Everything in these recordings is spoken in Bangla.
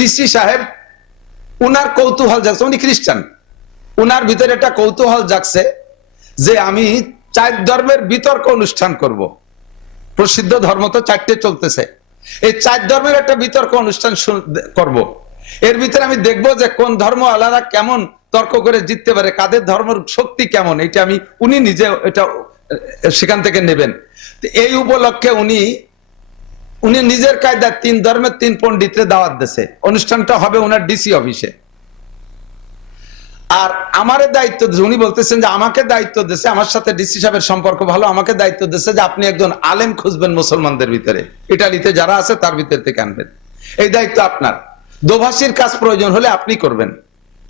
ডিসি সাহেব উনার কৌতূহল জাগছে, উনি খ্রিস্টান, উনার ভিতরে একটা কৌতূহল জাগছে যে আমি 4 ধর্মের বিতর্ক অনুষ্ঠান করব। প্রসিদ্ধ ধর্ম তো 4টে চলতেছে, এই 4 ধর্মের একটা বিতর্ক অনুষ্ঠান করব। এর ভিতরে আমি দেখব যে কোন ধর্ম আলাদা কেমন তর্ক করে জিততে পারে, কাদের ধর্মের শক্তি কেমন, এটা উনি নিজে এটা সেখান থেকে নেবেন। এই উপলক্ষে উনি নিজের কায়দায় 3 ধর্মের 3 পণ্ডিতরে দাওয়াত দিয়েছে। অনুষ্ঠানটা হবে ওনার ডিসি অফিসে। আর আমারে দায়িত্ব দিয়েছে, উনি বলতেছেন যে আমাকে দায়িত্ব দিয়েছে, আমার সাথে ডিসি সাহেবের সম্পর্ক ভালো, আমাকে দায়িত্ব দিয়েছে যে আপনি একজন আলেম খুঁজবেন মুসলমানদের ভিতরে, ইটালিতে যারা আছে তার ভিতর থেকে আনবেন, এই দায়িত্ব আপনার। দোভাষীর কাজ প্রয়োজন হলে আপনি করবেন,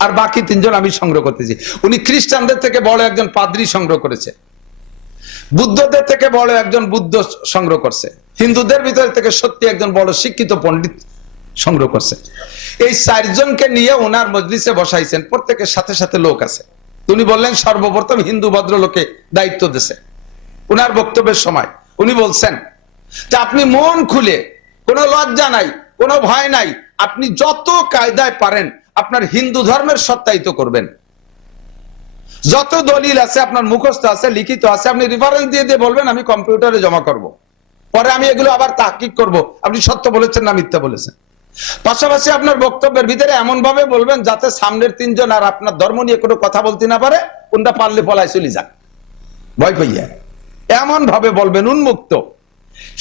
আর বাকি 3 জন আমি সংগ্রহ করতেছি। উনি খ্রিস্টানদের থেকে বড় একজন পাদ্রী সংগ্রহ করেছে, বুদ্ধদের থেকে বড় একজন বুদ্ধ সংগ্রহ করছে, হিন্দুদের ভিতর থেকে সত্যি একজন বড় শিক্ষিত পণ্ডিত সংগ্রহ করছে। এই 4 জনকে নিয়ে ওনার মজলিসে বসাইছেন, প্রত্যেকের সাথে সাথে লোক আছে। উনি বললেন সর্বপ্রথম হিন্দু ভদ্রলোকে দায়িত্ব দিয়েছে। ওনার বক্তব্যের সময় উনি বলছেন যে আপনি মন খুলে, কোনো লজ্জা নাই, কোনো ভয় নাই, আপনি যত কায়দায় পারেন আপনার হিন্দু ধর্মের সত্যায়িত করবেন। যত দলিল আছে আপনার মুখস্থ আছে, লিখিত আছে, আপনি রেফারেন্স দিয়ে দিয়ে বলবেন, আমি কম্পিউটারে জমা করব, পরে আমি এগুলো আবার তাহকিক করব আপনি সত্য বলেছেন না মিথ্যা বলেছেন। পাশাপাশি আপনার বক্তব্যের ভিতরে এমন ভাবে বলবেন যাতে সামনের 3 জন আর আপনার ধর্ম নিয়ে কোনো কথা বলতে না পারে, কোনটা পারলে পলায় চলে যাক ভয় পাইয়া, এমন ভাবে বলবেন উন্মুক্ত।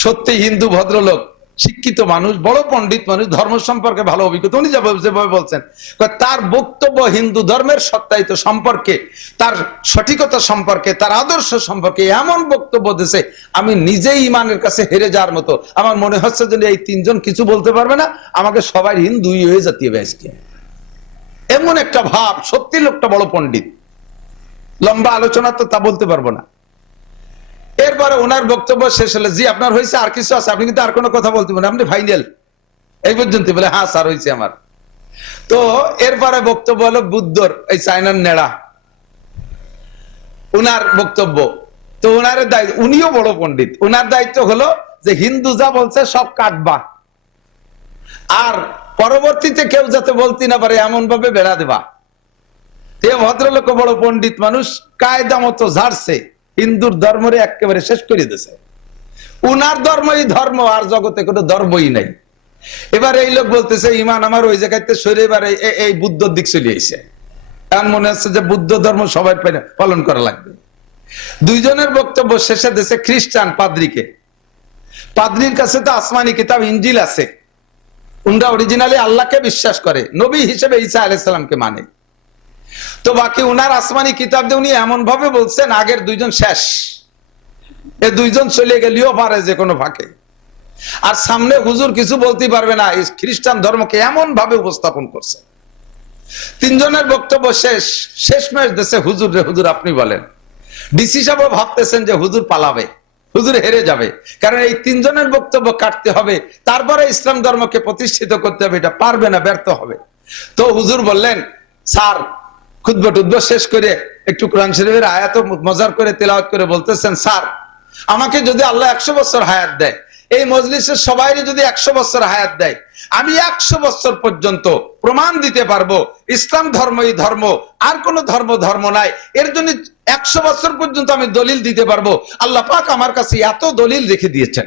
সত্যি হিন্দু ভদ্রলোক, শিক্ষিত মানুষ, বড় পণ্ডিত মানুষ, ধর্ম সম্পর্কে ভালো অভিজ্ঞতা, উনি যেভাবে বলছেন তার বক্তব্য হিন্দু ধর্মের সত্যায়িত সম্পর্কে, তার সঠিকতা সম্পর্কে, তার আদর্শ সম্পর্কে এমন বক্তব্য দিয়েছে আমি নিজেই ইমানের কাছে হেরে যাওয়ার মতো। আমার মনে হচ্ছে যে এই 3 জন কিছু বলতে পারবে না, আমাকে সবাই হিন্দুই হয়ে যেতে হবে আজকে, এমন একটা ভাব। সত্যি লোকটা বড় পণ্ডিত, লম্বা আলোচনা তো তা বলতে পারবো না। এরপরে ওনার বক্তব্য শেষ হলে, জি আপনার হয়েছে, আর কিছু আছে, আপনি কিন্তু আর কোনো কথা বলতে পারেন, আপনি ফাইনাল এই পর্যন্ত। বলে হ্যাঁ স্যার হয়েছে আমার। তো এরপরে বক্তব্য হলো বুদ্ধর, এই চায়নার নেড়া, উনার বক্তব্য। তো ওনার দায়িত্ব, উনিও বড় পণ্ডিত, ওনার দায়িত্ব হলো যে হিন্দু যা বলছে সব কাটবা, আর পরবর্তীতে কেউ যাতে বলতে না পারে এমন ভাবে বেড়া দেবা। এ ভদ্রলোক বড় পণ্ডিত মানুষ, কায়দা মতো ঝাড়ছে, হিন্দুর ধর্মরে একেবারে শেষ করে দিয়েছে। উনার ধর্মই ধর্ম, আর জগতে কোনো ধর্মই নাই। এবার এই লোক বলতেছে ইমান আমার ওই জায়গাতে সরে, এবারে এই বুদ্ধর দিক চলে এসে, এখন মনে হচ্ছে যে বুদ্ধ ধর্ম সবাই পালন করা লাগবে। 2 জনের বক্তব্য শেষে দেশে খ্রিস্টান পাদ্রীকে, পাদ্রীর কাছে তো আসমানি কিতাব ইনজিল আছে, উনরা অরিজিনালি আল্লাহকে বিশ্বাস করে, নবী হিসেবে ঈসা আলাইহিস সালামকে মানে। তো বাকি উনার আসমানি কিতাব দিয়ে উনি এমন ভাবে বলছেন আগের 2 জন শেষ, এই 2 জন চলে গেলেও পারে যে কোনো ফাঁকে, আর সামনে হুজুর কিছু বলতে পারবে না। এই খ্রিস্টান ধর্মকে এমন ভাবে উপস্থাপন করছে। 3 জনের বক্তব্য শেষমেশ দেশে হুজুর রে হুজুর আপনি বলেন। ডিসি সাহেব ভাবতেছেন যে হুজুর পালাবে, হুজুর হেরে যাবে, কারণ এই 3 জনের বক্তব্য কাটতে হবে, তারপরে ইসলাম ধর্মকে প্রতিষ্ঠিত করতে হবে, এটা পারবে না, ব্যর্থ হবে। তো হুজুর বললেন স্যার, খুতবা টুতবা শেষ করে একটু কোরআন শরীফের আয়াত মজার করে তেলাওয়াত করে বলতেছেন, স্যার আমাকে যদি আল্লাহ 100 বছর হায়াত দেয়, এই মজলিসের সবাই যদি 100 বছর হায়াত দেয়, আমি 100 বছর পর্যন্ত প্রমাণ দিতে পারবো ইসলাম ধর্মই ধর্ম, আর কোন ধর্ম নাই। এর জন্য 100 বছর পর্যন্ত আমি দলিল দিতে পারবো। আল্লাহ পাক আমার কাছে এত দলিল রেখে দিয়েছেন,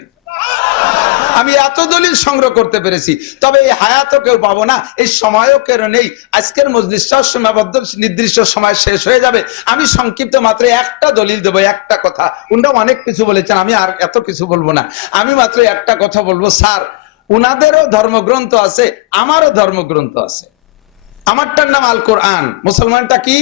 আমি এত দলিল সংগ্রহ করতে পেরেছি, তবে এই হায়াতও কেউ পাবো না, এই সময়ও কেউ নেই। আজকের মজলিসটা সীমাবদ্ধ, নির্দিষ্ট সময় শেষ হয়ে যাবে। আমি সংক্ষিপ্ত মাত্র একটা দলিল দেবো, একটা কথা। উনারা অনেক কিছু বলেছেন, আমি আর এত কিছু বলবো না, আমি মাত্র একটা কথা বলবো। স্যার উনাদেরও ধর্মগ্রন্থ আছে, আমারও ধর্মগ্রন্থ আছে। আমারটার নাম আল কোরআন, মুসলমানটা কি?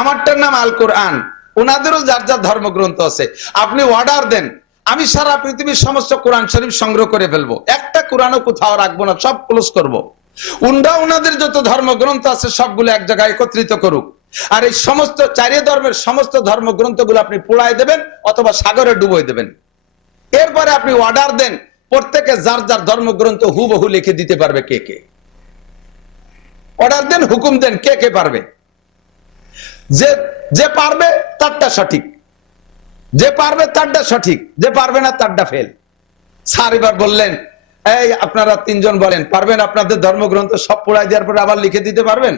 আমারটার নাম আল কোরআন, উনাদেরও যার যার ধর্মগ্রন্থ আছে। আপনি অর্ডার দেন, আমি সারা পৃথিবীর সমস্ত কোরআন শরীফ সংগ্রহ করে ফেলবো, একটা কোরআনও কোথাও রাখবো না, সব ক্লোজ করবো। উনরা উনাদের যত ধর্মগ্রন্থ আছে সবগুলো এক জায়গায় একত্রিত করুক, আর এই সমস্ত 4 ধর্মের সমস্ত ধর্মগ্রন্থগুলো আপনি পোড়ায় দেবেন অথবা সাগরে ডুবোয় দেবেন। এরপরে আপনি অর্ডার দেন, প্রত্যেকে যার যার ধর্মগ্রন্থ হুবহু লিখে দিতে পারবে। কে কে অর্ডার দেন, হুকুম দেন, কে কে পারবে। যে পারবে তারটা সঠিক, যে পারবে তারটা সঠিক, যে পারবে না তারটা ফেল। স্যার এবার বললেন এই আপনারা তিনজন বলেন, পারবেন আপনাদের ধর্মগ্রন্থ সব পড়াই দেওয়ার পরে আবার লিখে দিতে পারবেন?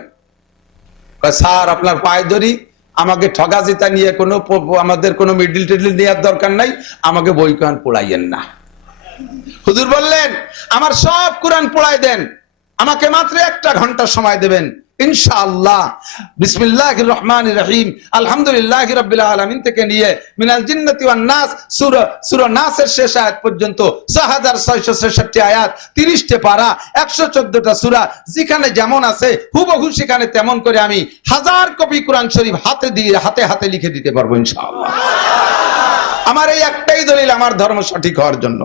স্যার আপনার পায়ে ধরি, আমাকে ঠগাজিতা নিয়ে আমাদের কোনো মিডিল টিডিল নেওয়ার দরকার নাই, আমাকে বই কোরআন পড়াইয়েন না। হুজুর বললেন আমার সব কোরআন পড়াই দেন, আমাকে মাত্র 1 ঘন্টা সময় দেবেন, ইনশাআল্লাহ বিসমিল্লাহির রহমানির রহিম আলহামদুলিল্লাহি রাব্বিল আলামিন থেকে নিয়ে মিনাল জিন্নাতি ওয়ান নাস সূরা নাসের শেষ আয়াত পর্যন্ত 6666 আয়াত, 30টা পারা, 114টা সূরা, যেখানে যেমন আছে হুবহু সেখানে তেমন করে আমি 1000 কপি কোরআন শরীফ হাতে হাতে লিখে দিতে পারবো ইনশাআল্লাহ। আমার এই একটাই দলিল আমার ধর্ম সঠিক হওয়ার জন্য।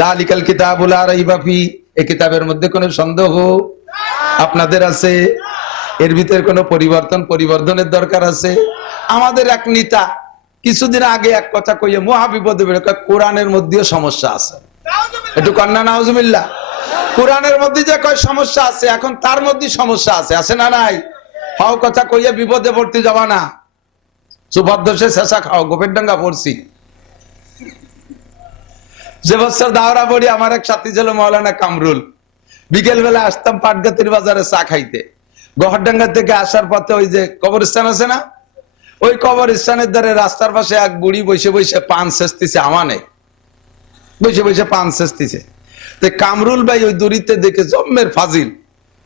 দালিকাল কিতাবুল লা রাইবা ফি, এই কিতাবের মধ্যে কোনো সন্দেহ আপনাদের আছে? এর ভিতরে কোনো পরিবর্তনের দরকার আছে? আমাদের এক নেতা কিছুদিন আগে এক কথা কইয়ে মহাবিপদে বের, কোরআনের মধ্যেও সমস্যা আছে। একটু কন্যা নাউজুবিল্লাহ, কোরআনের মধ্যে যে কয় সমস্যা আছে, এখন তার মধ্যে সমস্যা আছে না নাই? হাও কথা কইয়ে বিপদে পড়তে যাবা না, সুবাদ্দোষে শেষা খাও। গোপের ডাঙ্গা পড়ছি, যে বছর দাওরা পড়ি আমার এক সাথী ছিল মাওলানা কামরুল, বিকেল বেলা আসতাম পাটগাতির বাজারে চা খাইতে। গহরডাঙ্গা থেকে আসার পথে ওই যে কবরস্থান আছে না, ওই কবরস্থানের ধারে রাস্তার পাশে এক বুড়ি বসে বসে পান ছেঁচতেছে, আমানে বসে বসে পান ছেঁচতেছে। তো কামরুল ভাই ওই দূরিতে দেখে জম্মের ফাজিল,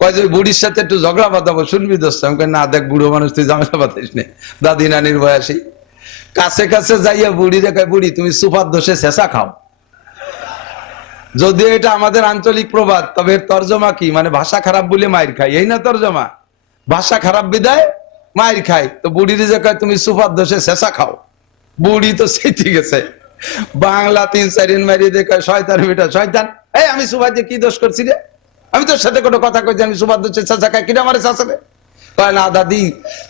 কয় যে ওই বুড়ির সাথে একটু ঝগড়া বাঁধাবো, শুনবি দোস্ত? আমি না, দেখ বুড়ো মানুষ, তুই ঝগড়া বাঁধাইস নে, দাদি নানির বয়সী। কাছে কাছে যাইয়া বুড়ি রেখায়, বুড়ি তুমি সুপার দোষে শেষা খাও। যদিও এটা আমাদের আঞ্চলিক প্রবাদ, তবে এর তর্জমা কি, মানে ভাষা খারাপ বলে মায়ের খাই, এই না তর্জমা? ভাষা খারাপ বিদায় মায়ের খাই। তো বুড়ির যে কয় তুমি সুপার দোষে শেষা খাও, বুড়ি তো সেইতে গেছে বাংলা 3-4 মারিয়ে দেখে, শয়তান বেটা শয়তান, এই আমি সুপার দিয়ে কি দোষ করছি রে? আমি তোর সাথে কোনো কথা কইছি, আমি সুপার দোষে শেষা খাই, কিনা আমার শাসনে? কয় না দাদি,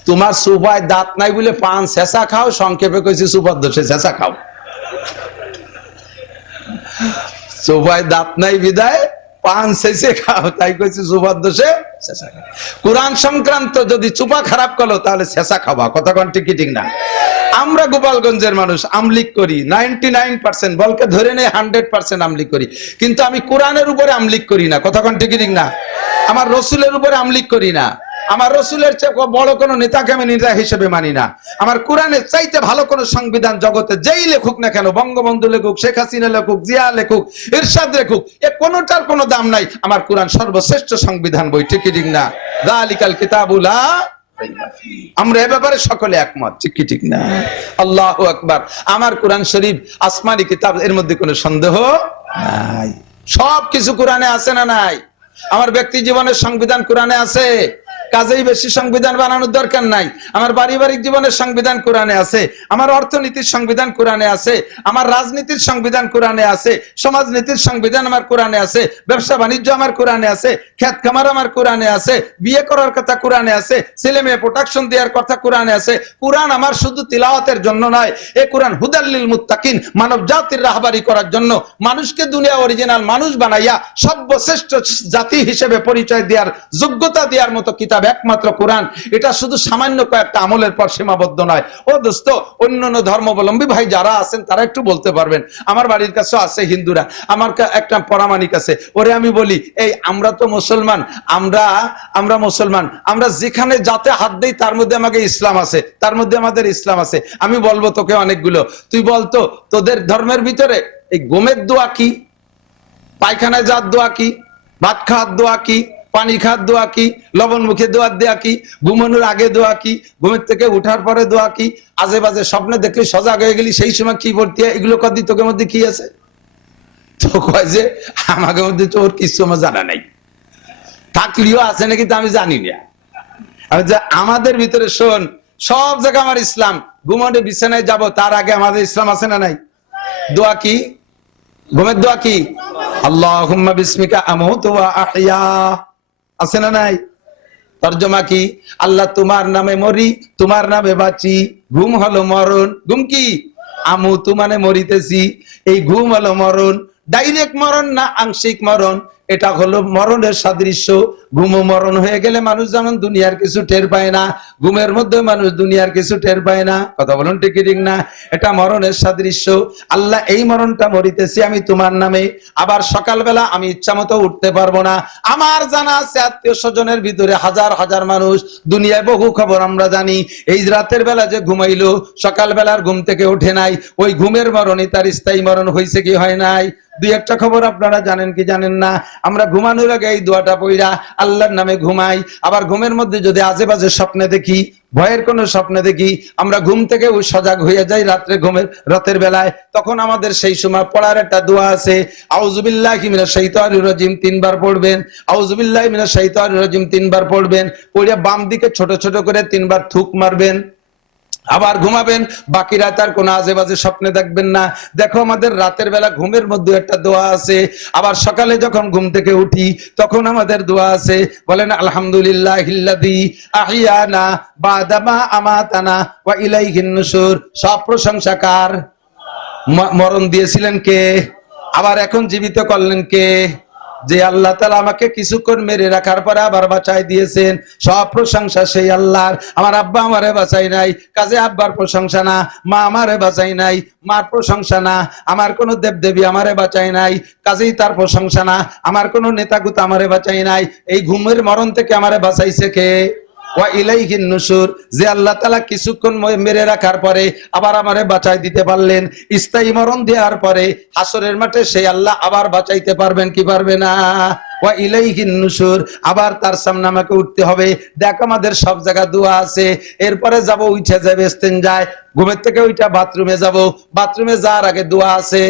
তোমার সুপায় দাঁত নাই বলে পান শেষা খাও, সংক্ষেপে কইছি সুপার দোষে শেষা খাও। সোফায় দাঁত নাই বিদায় পান শেষে খাও, তাই কইছি সুপার দোষে শেষা খাও। কোরআন সংক্রান্ত যদি চুপা খারাপ করো তাহলে শেষা খাবা, কথা কোন ঠিক ঠিক না? আমরা গোপালগঞ্জের মানুষ, আমলিক করি 99%, বলকে ধরে নেই 100% আমলিক করি, কিন্তু আমি কোরআনের উপরে আমলিক করি না, কথা কোন ঠিক ঠিক না? আমার রসুলের উপরে আমলিক করি না, আমার রসুলের চেয়ে বড় কোন নেতাকে আমি নেতা হিসেবে মানি না। আমার কোরআনের চাইতে ভালো কোন সংবিধান জগতে যেই লেখুক না কেন, বঙ্গবন্ধু লেখুক, শেখ হাসিনা লেখুক, জিয়া লেখুক, ইরশাদ লেখুক, এ কোনটার কোনো দাম নাই। আমার কোরআন সর্বশ্রেষ্ঠ সংবিধান বই, ঠিক ঠিক না? যালিকাল কিতাবুল লা রাইবা ফি, আমরা এ ব্যাপারে সকলে একমত, ঠিক কি ঠিক না? আল্লাহু আকবার। আমার কোরআন শরীফ আসমানি কিতাব, এর মধ্যে কোনো সন্দেহ নাই। সব কিছু কোরআনে আছে না নাই? আমার ব্যক্তি জীবনের সংবিধান কোরআনে আছে, কাজেই বেশি সংবিধান বানানোর দরকার নাই। আমার পারিবারিক জীবনের সংবিধান কোরআনে আছে, আমার অর্থনীতির সংবিধান কোরআনে আছে, আমার রাজনীতির সংবিধান কোরআনে আছে, সমাজনীতির সংবিধান আমার কোরআনে আছে, ব্যবসা বাণিজ্য আমার কোরআনে আছে, খেত খামার আমার কোরআনে আছে, বিয়ে করার কথা কোরআনে আছে, ছেলে মেয়ে প্রোটেকশন দেওয়ার কথা কোরআনে আছে। কোরআন আমার শুধু তিলাওয়াতের জন্য নয়, এই কোরআন হুদাল লিল মুত্তাকিন, মানব জাতির রাহবারি করার জন্য, মানুষকে দুনিয়া অরিজিনাল মানুষ বানাইয়া সর্বশ্রেষ্ঠ জাতি হিসেবে পরিচয় দেওয়ার যোগ্যতা দেওয়ার মতো কিতাব একমাত্র কোরআন। এটা শুধু সামান্য কয়েকটা আমলের পর সীমাবদ্ধ নয়। ও দোস্ত, অন্যান্য ধর্মাবলম্বী ভাই যারা আছেন তারা একটু বলতে পারবেন। আমার বাড়ির কাছে আছে হিন্দুরা, আমার একটা পরামানিক আছে, ওরে আমি বলি, এই আমরা তো মুসলমান, আমরা মুসলমান, আমরা যেখানে যাতে হাত দেই তার মধ্যে আমাকে ইসলাম আছে, তার মধ্যে আমাদের ইসলাম আছে। আমি বলবো তোকে অনেকগুলো, তুই বলতো তোদের ধর্মের ভিতরে এই গোমের দোয়া কি, পায়খানায় যাওয়ার দোয়া কি, ভাত খাওয়ার দোয়া কি, পানি খাওয়ার দোয়া কি, লবণ মুখে দোয়া দেয়া কি, ঘুমানোর আগে দোয়া কি, ঘুমের থেকে উঠার পরে দোয়া কি, আজে বাজে স্বপ্নে দেখলে সজাগ হয়ে গেলি সেই সময় কি বলতে হয়, এগুলো কদি তোকে মধ্যে কি আছে? তো কয় যে আমাকে মধ্যে তো ওর কিছু আমার জানা নাই, থাকলেও আছে নাকি তা আমি জানি না। আমাদের ভিতরে শোন, সব জায়গায় আমার ইসলাম, ঘুমানো বিছানায় যাব তার আগে আমাদের ইসলাম আছে না নাই? দোয়া কি? ঘুমের দোয়া কি? আল্লাহুম্মা বিসমিকা আমুতু ওয়া আহইয়া, আছে না নাই? তরজমা কি? আল্লাহ তোমার নামে মরি, তোমার নামে বাঁচি। ঘুম হলো মরণ, ঘুম কি? আমুতু মানে মরিতেছি, এই ঘুম হলো মরণ। ডাইরেক্ট মরণ না আংশিক মরণ, এটা হলো মরণের সাদৃশ্য। ঘুম মরণ হয়ে গেলে মানুষ যেমন দুনিয়ার কিছু টের পায় না, ঘুমের মধ্যে মানুষ দুনিয়ার কিছু টের পায় না। কথা বলুন ঠিক ঠিক না? এটা মরণের সাদৃশ্য। আল্লাহ, এই মরণটা মরিতেছি আমি তোমার নামে, আবার সকালবেলা আমি ইচ্ছা মতো উঠতে পারবো না। আমার জানা আছে আত্মীয় স্বজনের ভিতরে হাজার হাজার মানুষ, দুনিয়ায় বহু খবর আমরা জানি। এই রাতের বেলা যে ঘুমাইলো, সকালবেলার ঘুম থেকে ওঠে নাই, ওই ঘুমের মরণই তার স্থায়ী মরণ হয়েছে কি হয় নাই? দুই একটা খবর আপনারা জানেন কি জানেন না? আমরা ঘুমানোর আগে এই দোয়াটা পড়া আল্লাহর নামে ঘুমাই। আবার ঘুমের মধ্যে যদি আজে বাজে স্বপ্নে দেখি, ভয়ের কোন স্বপ্নে দেখি, আমরা ঘুম থেকে ওই সজাগ হয়ে যাই রাতের বেলায়, তখন আমাদের সেই সময় পড়ার একটা দোয়া আছে। আউযুবিল্লাহি মিনাশ শাইতানির রাজিম 3 বার পড়বেন, আউযুবিল্লাহি মিনাশ শাইতানির রাজিম 3 বার পড়বেন, পড়ে বাম দিকে ছোট ছোট করে 3 বার থুক মারবেন, আবার ঘুমাবেন। বাকি রাত আর কোনো আজে বাজে স্বপ্নে দেখবেন না। দেখো, আমাদের রাতের বেলা ঘুমের মধ্যে একটা দোয়া আছে, আবার সকালে যখন ঘুম থেকে উঠি তখন আমাদের দোয়া আছে। বলেন আলহামদুলিল্লাহিল্লাযী আহিয়ানা বাদা মা আমাতানা ওয়া ইলাইহিন নুশুর। সব প্রশংসা কার? মরণ দিয়েছিলেন কে? আবার এখন জীবিত করলেন কে? যে আল্লাহ তাআলা আমাকে কিছুক্ষণ মেরে রাখার পরে আবার বাঁচাই দিয়েছেন। সব প্রশংসা সেই আল্লাহর। আমার আব্বা আমারে বাঁচাই নাই, কাজে আব্বার প্রশংসা না। মা আমারে বাঁচাই নাই, মার প্রশংসা না। আমার কোন দেবদেবী আমারে বাঁচাই নাই, কাজেই তার প্রশংসা না। আমার কোন নেতাগুত আমারে বাঁচাই নাই। এই ঘুমের মরণ থেকে আমারে বাঁচাইছে কে? ওয়া ইলাইহিন নুশুর। যে আল্লাহ তাআলা কিছুক্ষণ মেরে রাখার পরে আবার আমারে বাঁচাই দিতে পারলেন, স্থায়ী মরণ দেওয়ার পরে হাসরের মাঠে সেই আল্লাহ আবার বাঁচাইতে পারবেন কি পারবে না? ওয়া ইলাইহিন নুশুর। আবার তার সামনে আমাকে উঠতে হবে। দেখ, আমাদের সব জায়গা দোয়া আছে। এরপরে যাব, উঠে যাবে ইস্তেনজায়, ঘুমের থেকে ওইটা বাথরুমে যাব, বাথরুমে যাওয়ার আগে দোয়া আছে।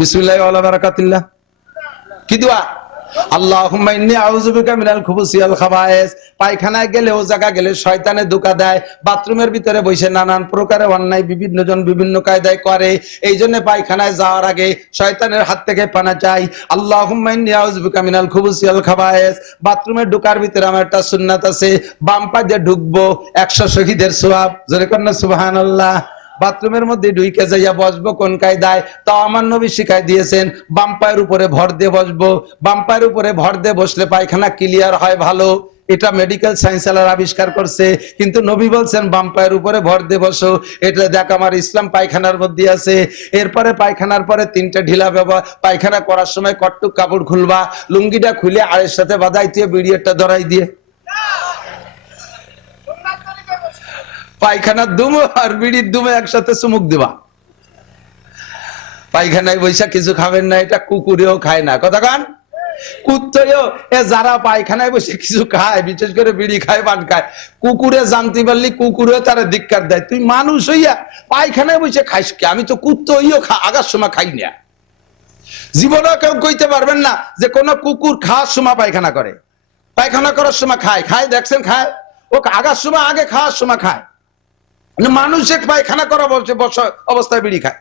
বিসমিল্লাহি ওয়া বারাকাতুল্লাহ। কি দোয়া? আল্লাহুম্মা ইন্নী আউযু বিকা মিনাল খুবুসি ওয়াল খাবায়েস। পায়খানায় গেলে, ও জায়গা গেলে শয়তানে ধোঁকা দেয়। বাথরুমের ভিতরে বসে নানান প্রকারে অন্যায় বিভিন্ন জন বিভিন্ন কায়দায় করে। এই জন্য পায়খানায় যাওয়ার আগে শয়তানের হাত থেকে পানা চাই। আল্লাহুম্মা ইন্নী আউযু বিকা মিনাল খুবুসি ওয়াল খাবায়েস। বাথরুমে ঢোকার ভিতরে আমার একটা সুন্নাত আছে, বাম পা দিয়ে ঢুকবো, 100 শহীদের সওয়াব। জোরে কর না সুবহানাল্লাহ। বাথরুমের মধ্যে ঢুকে যাইয়া বসবো কোন কায়দায়? তাও আমার নবী শিখাই দিয়েছেন, বাম পায়ের উপরে ভর দিয়ে বসবো। বাম পায়ের উপরে ভর দিয়ে বসলে পায়খানা ক্লিয়ার হয় ভালো। এটা মেডিকেল সায়েন্সের আবিষ্কার করছে, কিন্তু নবী বলছেন বাম পায়ের উপরে ভর দিয়ে বসো। এটা দেখ, আমার ইসলাম পায়খানার মধ্যে আছে। এরপরে পায়খানার পরে 3টা ঢিলা ব্যবহার। পায়খানা করার সময় কটটুক কাপড় খুলবা, লুঙ্গিটা খুলে আড়ের সাথে বাঁধাই দিয়ে বিড়িয়েরটা ধরাই দিয়ে পায়খানার দুমো আর বিড়ির দুমো একসাথে চুমুক দিবা। পায়খানায় বৈশা কিছু খাবেন না, এটা কুকুরেও খায় না। কথা কান? কুত্তয়ও যারা পায়খানায় বসে কিছু খায়, বিশেষ করে বিড়ি খায়, পান খায়, কুকুরে জানতে পারলি কুকুরেও তারা ধিক্কার দেয়। তুই মানুষ হইয়া পায়খানায় বসে খাইস কে? আমি তো কুত্ত হইও আগার সময় খাই না। জীবনেও কেউ কইতে পারবেন না যে কোন কুকুর খাওয়ার সময় পায়খানা করে। পায়খানা করার সময় খায়, খায় দেখছেন? খায়। ও আগার সময় আগে, খাওয়ার সময় খায়। মানুষের পায়খানা করা বলছে অবস্থায় বিড়ি খায়।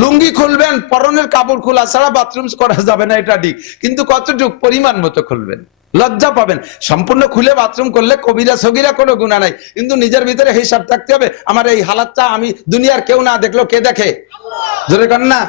লুঙ্গি খুলবেন, পরনের কাপড় খোলা ছাড়া বাথরুম করা যাবে না, এটা ঠিক, কিন্তু কতটুকু পরিমাণ মতো খুলবেন, লজ্জা পাবেন। সম্পূর্ণ খুলে বাথরুম করলে কবিরা সগিরা কোনো গুনাহ নাই, কিন্তু নিজের ভিতরে হিসাব থাকতে হবে, আমার এই হালাতটা আমি দুনিয়ার কেউ না দেখলো কে দেখে? জোরে কর না।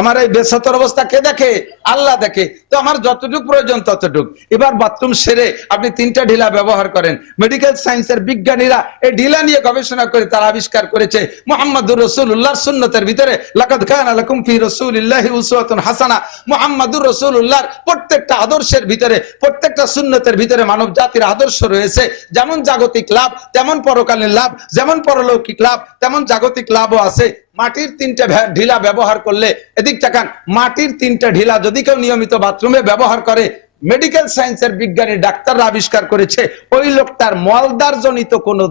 আমার এই বেসতর অবস্থা কে দেখে? আল্লাহ দেখে। তো আমার যতটুকু প্রয়োজন ততটুক। এবার বাথরুম সেরে আপনি 3টা ঢিলা ব্যবহার করেন। মেডিকেল সায়েন্সের বিজ্ঞানীরা এই ঢিলা নিয়ে গবেষণা করে তারা আবিষ্কার করেছে, মুহাম্মাদুর রাসূলুল্লাহর সুন্নতের ভিতরে লাকাদ কানা লাকুম ফি রাসূলিল্লাহি উসওয়াতুন হাসানা। মুহাম্মাদুর রাসূলুল্লাহর প্রত্যেকটা আদর্শের ভিতরে, প্রত্যেকটা সুন্নতের ভিতরে মানব জাতির আদর্শ রয়েছে। যেমন জাগতিক লাভ তেমন পরকালীন লাভ, যেমন পরলৌকিক লাভ তেমন জাগতিক লাভও আছে। মাটির 3টা ঢিলা ব্যবহার করলে, এদিক তাকান, মাটির 3টা ঢিলা যদি কেউ নিয়মিত বাথরুমে ব্যবহার করে, মেডিকেল সায়েন্সের বিজ্ঞানী ডাক্তাররা আবিষ্কার করেছে ওই লোকটার মলদার জনিত কোনো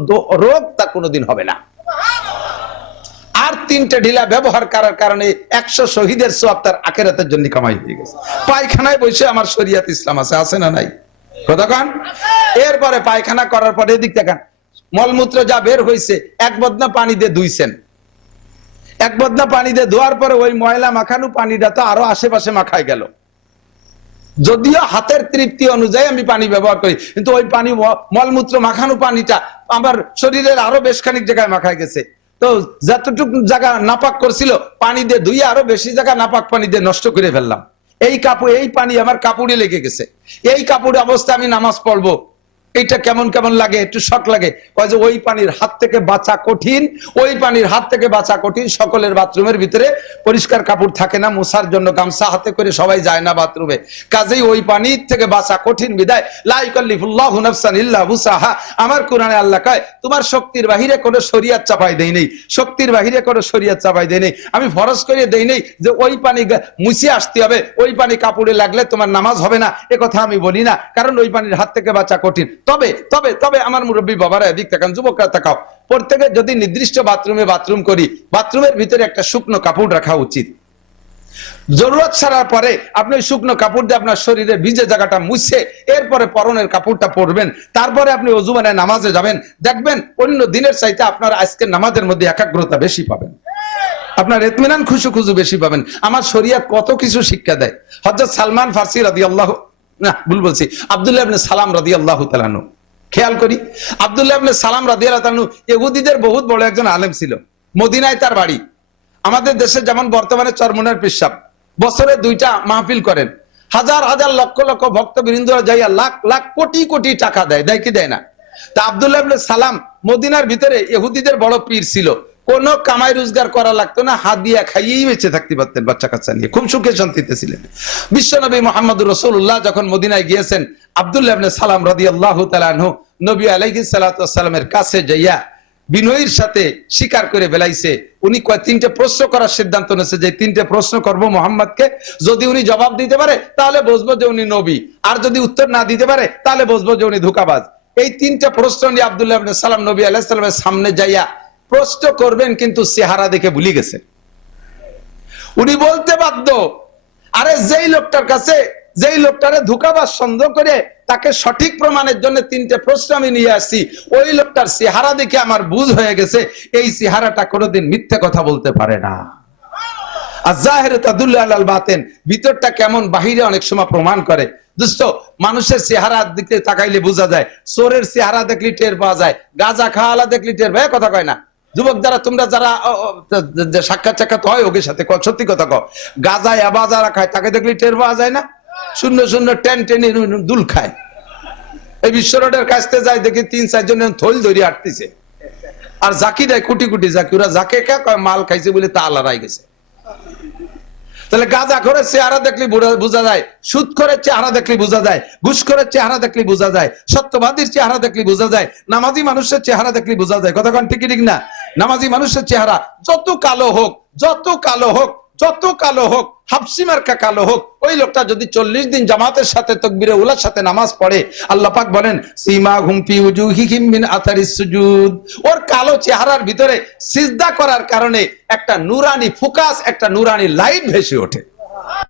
রোগ তার কোনোদিন হবে না। আর 3টা ঢিলা ব্যবহার করার কারণে 100 শহীদের সওয়াব তার আখিরাতের জন্য কামাই হয়ে গেছে। পায়খানায় বসে আমার শরিয়ত ইসলাম আছে, আছে না নাই? কথা কান। এরপরে পায়খানা করার পরে এদিক তাকান, মলমূত্র যা বের হয়েছে 1 বদনা পানি দিয়ে ধুইছেন। 1 বদনা পানি দিয়ে ধোয়ার পরে ওই ময়লা মাখানো পানিটা তো আরো আশেপাশে মাখায় গেল। যদিও হাতের তৃপ্তি অনুযায়ী আমি পানি ব্যবহার করি, কিন্তু ওই পানি, মলমূত্র মাখানো পানিটা আমার শরীরের আরো বেশ খানিক জায়গায় মাখায় গেছে। তো যতটুকু জায়গা নাপাক করছিল পানি দিয়ে ধুয়ে আরো বেশি জায়গা নাপাক পানি দিয়ে নষ্ট করে ফেললাম। এই কাপড়, এই পানি আমার কাপড়ে লেগে গেছে, এই কাপড়ে অবস্থা আমি নামাজ পড়বো, এইটা কেমন কেমন লাগে, একটু শক লাগে। কয় যে ওই পানির হাত থেকে বাঁচা কঠিন, ওই পানির হাত থেকে বাঁচা কঠিন। সকলের বাথরুমের ভিতরে পরিষ্কার কাপড় থাকে না, মুছার জন্য গামছা হাতে করে সবাই যায় না বাথরুমে, কাজেই ওই পানির থেকে বাঁচা কঠিন বিদায় লা ইউকাল্লিফুল্লাহু নাফসান ইল্লা উসাহা। আমার কোরআনে আল্লাহ কয় তোমার শক্তির বাহিরে কোনো শরীয়ত চাপাই দেই নেই, শক্তির বাহিরে কোনো শরীয়ত চাপাই দেই নেই, আমি ফরজ করে দেই নেই যে ওই পানি মুছে আসতে হবে, ওই পানি কাপড়ে লাগলে তোমার নামাজ হবে না, এ কথা আমি বলি না, কারণ ওই পানির হাত থেকে বাঁচা কঠিন। তবে তবে তবে আমার মুরব্বী বাবারা এদিক তাকান, যুবকরা তাকাও, প্রত্যেকে যদি নির্দিষ্ট বাথরুমে বাথরুম করি, বাথরুমের ভিতরে একটা শুকনো কাপড় রাখা উচিত। জরুরত ছাড়ার পরে আপনি শুকনো কাপড় দিয়ে আপনার শরীরের ভিজে জায়গাটা মুছে এরপরে পরনের কাপড়টা পরবেন, তারপরে আপনি ওযু বানায় নামাজে যাবেন। দেখবেন অন্য দিনের চাইতে আপনার আজকের নামাজের মধ্যে একাগ্রতা বেশি পাবেন, আপনার ইতমিনান খুশু বেশি পাবেন। আমার শরীয়ত কত কিছু শিক্ষা দেয়। হযরত সালমান ফারসি রাদিয়াল্লাহু, না ভুল বলছি, আব্দুল্লাহ ইবনে সালাম রাদিয়াল্লাহু তাআলা আনহু, খেয়াল করি, আব্দুল্লাহ ইবনে সালাম রাদিয়াল্লাহু তাআলা আনহু ইহুদিদের বহুত বড় একজন আলেম ছিল, মদিনায় তার বাড়ি। আমাদের দেশে যেমন বর্তমানে চরমনের পেশাব বছরে 2টা মাহফিল করেন, হাজার হাজার লক্ষ লক্ষ ভক্তবৃন্দরা যাইয়া লাখ লাখ কোটি কোটি টাকা দেয়, দেয় কি দেয় না? তা আব্দুল্লাহ ইবনে সালাম মদিনার ভিতরে ইহুদিদের বড় পীর ছিল, কোন কামাই রোজগার করা লাগতো না, হাদিয়া খাইয়েই বেঁচে থাকতে পারতেন, বাচ্চা কাচ্চা নিয়ে খুব সুখে শান্তিতে ছিলেন। বিশ্বনবী মুহাম্মদুর রাসূলুল্লাহ যখন মদিনায় গিয়েছেন, আব্দুল্লাহ ইবনে সালাম রাদিয়াল্লাহু তাআলা আনহু নবী আলাইহিস সালাতু ওয়াস সালামের কাছে যাইয়া বিনয়ের সাথে স্বীকার করে বেলাইছে। উনি কয় 3টে প্রশ্ন করার সিদ্ধান্ত নিয়েছে, যে 3টে প্রশ্ন করব মুহাম্মদকে, যদি উনি জবাব দিতে পারে তাহলে বুঝবো যে উনি নবী, আর যদি উত্তর না দিতে পারে তাহলে বুঝবো যে উনি ধোঁকাবাজ। এই 3টে প্রশ্ন নিয়ে আব্দুল্লাহ ইবনে সালাম নবী আলাইহিস সালামের সামনে যাইয়া প্রশ্ন করবেন, কিন্তু চেহারা দেখে ভুলে গেছে। উনি বলতে বাধ্য, আরে যেই লোকটার কাছে, যেই লোকটারে ধোঁকাবাজ সন্দেহ করে তাকে সঠিক প্রমাণের জন্য 3টে প্রশ্ন আমি নিয়ে আসছি, ওই লোকটার চেহারা দেখে আমার বুঝ হয়ে গেছে এই চেহারাটা কোনোদিন মিথ্যে কথা বলতে পারে না। আয-যাহিরু তাদুল্লু আলাল বাতিন, ভিতরটা কেমন বাহিরে অনেক সময় প্রমাণ করে। দোস্ত, মানুষের চেহারার দিকে তাকাইলে বোঝা যায়, চোরের চেহারা দেখলে টের পাওয়া যায়, গাঁজা খাওয়ালা দেখলে টের পায়, কথা কয় না যুবক যারা, তোমরা যারা সাক্ষাৎ হয় ওকে সাথে সত্যি কথা কও, গাঁজায় আবা যারা খায় তাকে দেখলে টের পাওয়া যায় না? শূন্য শূন্য টেন টেনে দুল খায়। এই বিশ্ব রোডের কাছতে যায়, দেখি 3-4 জন থল ধরে আটতেছে, আর জাকি দেয় কোটি কোটি জাকি, ওরা যাকে কয় মাল খাইছে বলে তা আলাদাই গেছে। তাহলে গাঁজা করে চেহারা দেখলে বোঝা যায়, সুদ করে চেহারা দেখলে বোঝা যায়, ঘুষ করে চেহারা দেখলে বোঝা যায়, সত্যবাদীর চেহারা দেখলে বোঝা যায়, নামাজি মানুষের চেহারা দেখলে বোঝা যায়, কথা কোন ঠিক ঠিক না? নামাজি মানুষের চেহারা যত কালো হোক, যত কালো হোক, যত কালো হোক, হাফসি মার্কা কালো হোক, ওই লোকটা যদি 40 দিন জামাতের সাথে তাকবীরে উলার সাথে নামাজ পড়ে, আল্লাহ পাক বলেন সীমাহুম ফি উজুহিহিম মিন আথারিস সুজুদ, ওর কালো চেহারার ভিতরে সিজদা করার কারণে একটা নূরানি ফোকাস, একটা নূরানি লাইট ভেসে ওঠে।